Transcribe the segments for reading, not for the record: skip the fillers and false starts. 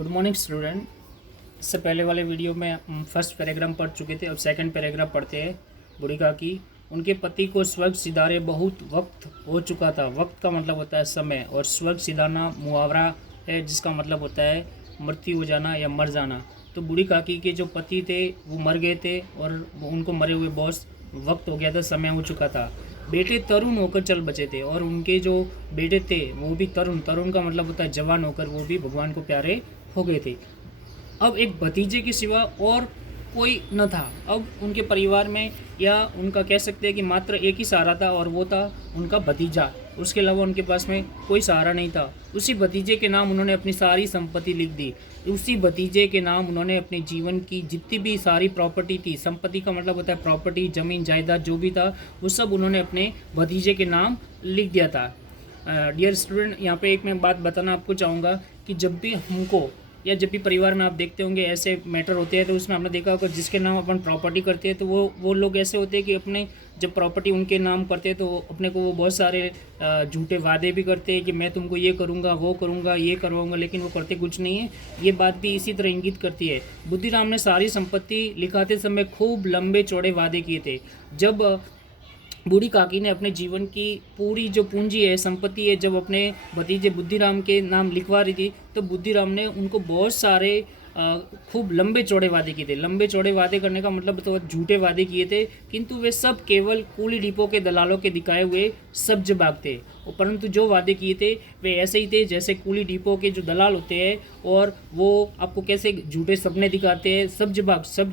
Good morning student. इससे पहले वाले वीडियो में हम फर्स्ट पैराग्राफ पढ़ चुके थे। अब सेकंड पैराग्राफ पढ़ते हैं। बूढ़ी काकी, उनके पति को स्वर्ग सिधारे बहुत वक्त हो चुका था। वक्त का मतलब होता है समय, और स्वर्ग सिधारना मुहावरा है जिसका मतलब होता है मृत्यु हो जाना या मर जाना। तो बूढ़ी काकी के जो पति थे वो मर गए थे और उनको मरे हुए बहुत वक्त हो गया था, समय हो चुका था। बेटे तरुण होकर चल बचे थे, और उनके जो बेटे थे वो भी तरुण, तरुण का मतलब होता है जवान होकर, वो भी भगवान को प्यारे हो गए थे। अब एक भतीजे के सिवा और कोई न था। अब उनके परिवार में, या उनका कह सकते हैं कि मात्र एक ही सहारा था, और वो था उनका भतीजा। उसके अलावा उनके पास में कोई सहारा नहीं था। उसी भतीजे के नाम उन्होंने अपनी सारी संपत्ति लिख दी। उसी भतीजे के नाम उन्होंने अपने जीवन की जितनी भी सारी प्रॉपर्टी थी, संपत्ति का मतलब होता है प्रॉपर्टी, ज़मीन जायदाद जो भी था, वो सब उन्होंने अपने भतीजे के नाम लिख दिया था। डियर स्टूडेंट, यहाँ पे एक मैं बात बताना आपको चाहूँगा कि जब भी हमको, या जब भी परिवार में आप देखते होंगे ऐसे मैटर होते हैं, तो उसमें आपने देखा होगा जिसके नाम अपन प्रॉपर्टी करते हैं, तो वो लोग ऐसे होते हैं कि अपने जब प्रॉपर्टी उनके नाम करते हैं तो अपने को वो बहुत सारे झूठे वादे भी करते हैं कि मैं तुमको ये करूँगा, वो करूँगा, ये करवाऊँगा, लेकिन वो करते कुछ नहीं है। ये बात भी इसी तरह इंगित करती है। बुद्धिराम ने सारी संपत्ति लिखाते समय खूब लंबे चौड़े वादे किए थे। जब बूढ़ी काकी ने अपने जीवन की पूरी जो पूंजी है, संपत्ति है, जब अपने भतीजे बुद्धिराम के नाम लिखवा रही थी, तो बुद्धिराम ने उनको बहुत सारे खूब लंबे चौड़े वादे किए थे। लंबे चौड़े वादे करने का मतलब तो झूठे वादे किए थे, किंतु वे सब केवल कूली डिपो के दलालों के दिखाए हुए सब्ज बाग थे। और परंतु जो वादे किए थे वे ऐसे ही थे जैसे कूली डिपो के जो दलाल होते हैं, और वो आपको कैसे झूठे सपने दिखाते हैं। सब्ज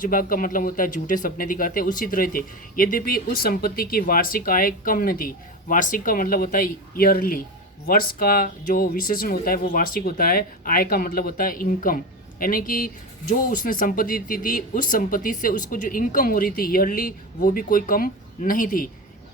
बाग का मतलब होता है झूठे सपने दिखाते हैं, उसी तरह थे। यद्यपि उस संपत्ति की वार्षिक आय कम न थी। वार्षिक का मतलब होता है ईयरली, वर्ष का जो विशेषण होता है वो वार्षिक होता है। आय का मतलब होता है इनकम, यानी कि जो उसने संपत्ति दी थी, उस संपत्ति से उसको जो इनकम हो रही थी ईयरली, वो भी कोई कम नहीं थी।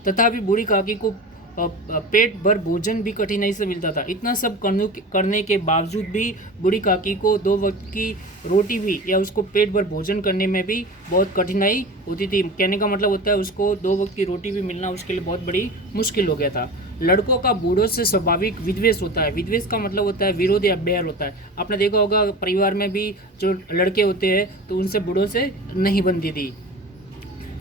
तथापि बूढ़ी काकी को पेट भर भोजन भी कठिनाई से मिलता था। इतना सब करने के बावजूद भी बूढ़ी काकी को 2 वक्त की रोटी भी, या उसको पेट भर भोजन करने में भी बहुत कठिनाई होती थी। कहने का मतलब होता है उसको 2 वक्त की रोटी भी मिलना उसके लिए बहुत बड़ी मुश्किल हो गया था। लड़कों का बूढ़ों से स्वाभाविक विद्वेष होता है। विद्वेष का मतलब होता है विरोध या बैर होता है। आपने देखा होगा परिवार में भी जो लड़के होते हैं तो उनसे बूढ़ों से नहीं बनती थी।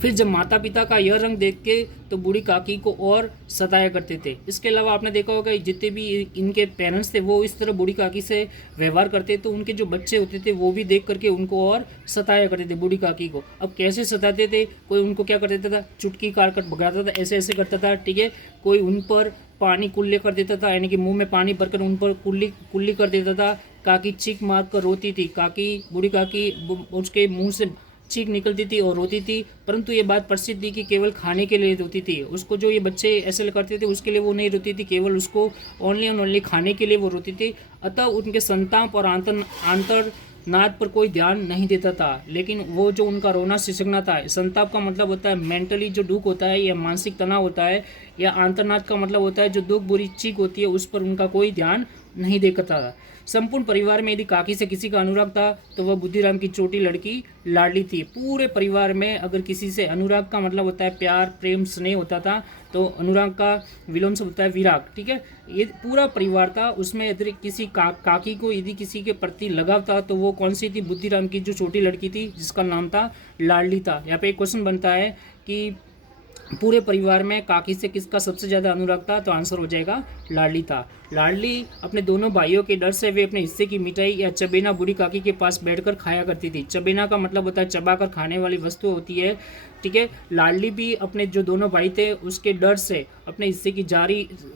फिर जब माता पिता का यह रंग देख के तो बूढ़ी काकी को और सताया करते थे। इसके अलावा आपने देखा होगा जितने भी इनके पेरेंट्स थे वो इस तरह बूढ़ी काकी से व्यवहार करते, तो उनके जो बच्चे होते थे वो भी देख करके उनको और सताया करते थे बूढ़ी काकी को। अब कैसे सताते थे, कोई उनको क्या कर देता था, चुटकी काट कर भगाता था, ऐसे ऐसे करता था, ठीक है। कोई उन पर पानी कुल्ले कर देता था, यानी कि मुंह में पानी भरकर उन पर कुल्ली कर देता था। काकी चीख मार कर रोती थी। बूढ़ी काकी उसके मुँह से चीख निकलती थी और रोती थी, परंतु ये बात प्रसिद्ध थी कि केवल खाने के लिए रोती थी। उसको जो ये बच्चे ऐसे करते थे उसके लिए वो नहीं रोती थी, केवल उसको ओनली एंड ओनली खाने के लिए वो रोती थी। अतः उनके संताप और आंतरनाद पर कोई ध्यान नहीं देता था। लेकिन वो जो उनका रोना सिसकना था, संताप का मतलब होता है मेंटली जो दुख होता है या मानसिक तनाव होता है, या आंतरनाद का मतलब होता है जो दुख बुरी चीख होती है, उस पर उनका कोई ध्यान नहीं देखता था। संपूर्ण परिवार में यदि काकी से किसी का अनुराग था तो वह बुद्धिराम की छोटी लड़की लाडली थी। पूरे परिवार में अगर किसी से अनुराग का मतलब होता है प्यार, प्रेम, स्नेह होता था, तो अनुराग का विलोम से होता है विराग, ठीक है। ये पूरा परिवार था, उसमें यदि किसी काकी को यदि किसी के प्रति लगाव था तो वो कौन सी थी, बुद्धिराम की जो छोटी लड़की थी जिसका नाम था लाडली था। यहाँ पे एक क्वेश्चन बनता है कि पूरे परिवार में काकी से किसका सबसे ज़्यादा अनुराग था, तो आंसर हो जाएगा लाडली था। लाडली अपने दोनों भाइयों के डर से वे अपने हिस्से की मिठाई या चबेना बूढ़ी काकी के पास बैठकर खाया करती थी। चबेना का मतलब होता है चबाकर खाने वाली वस्तु होती है, ठीक है। लाडली भी अपने जो दोनों भाई थे उसके डर से अपने हिस्से की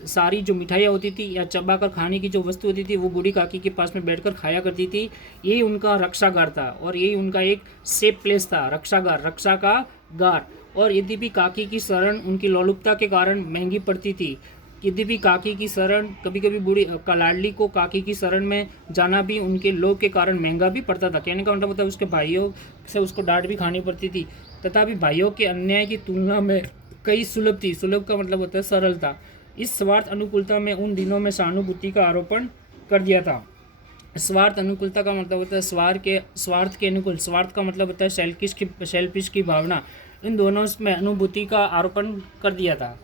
सारी जो मिठाइयाँ होती थी या चबाकर खाने की जो वस्तु होती थी वो बूढ़ी काकी के पास में बैठकर खाया करती थी। यही उनका रक्षागार था, और यही उनका एक सेफ प्लेस था, रक्षा का गार। और यद्यपि काकी की शरण उनकी लोलुपता के कारण महंगी पड़ती थी, यद्यपि काकी की शरण कभी कभी बूढ़ी लाडली को काकी की शरण में जाना भी उनके लोभ के कारण महंगा भी पड़ता था। कहने का मतलब होता है उसके भाइयों से उसको डांट भी खानी पड़ती थी, तथापि भाइयों के अन्याय की तुलना में कई सुलभ थी। सुलभ का मतलब होता है सरलता। इस स्वार्थ अनुकूलता में उन दिनों में सहानुभूति का आरोपण कर दिया था। स्वार्थ अनुकूलता का मतलब होता है स्वार्थ के अनुकूल। स्वार्थ का मतलब होता है सेल्फिश की भावना। इन दोनों में अनुभूति का आरोपण कर दिया था।